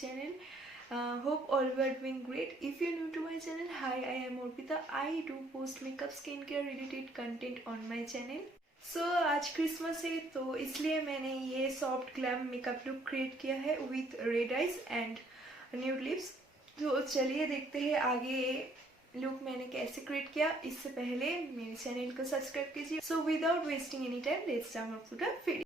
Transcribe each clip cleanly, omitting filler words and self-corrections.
channel. Hope all of you are doing great. If you're new to my channel, hi, I am Arpita. I do post makeup skincare related content on my channel. So आज क्रिसमस है तो इसलिए मैंने ये soft glam makeup look create किया है with red eyes and nude lips. तो चलिए देखते हैं आगे लुक मैंने कैसे क्रिएट किया. इससे पहले मेरे चैनल को सब्सक्राइब कीजिए. So without wasting any time let's jump to the video.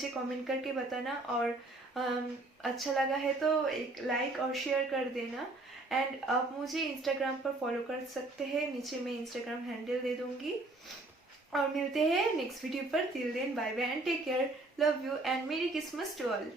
नीचे कमेंट करके बताना, और अच्छा लगा है तो एक लाइक और शेयर कर देना। एंड आप मुझे इंस्टाग्राम पर फॉलो कर सकते हैं, नीचे मैं इंस्टाग्राम हैंडल दे दूँगी। और मिलते हैं नेक्स्ट वीडियो पर। Till then bye bye and take care, love you and merry Christmas to all.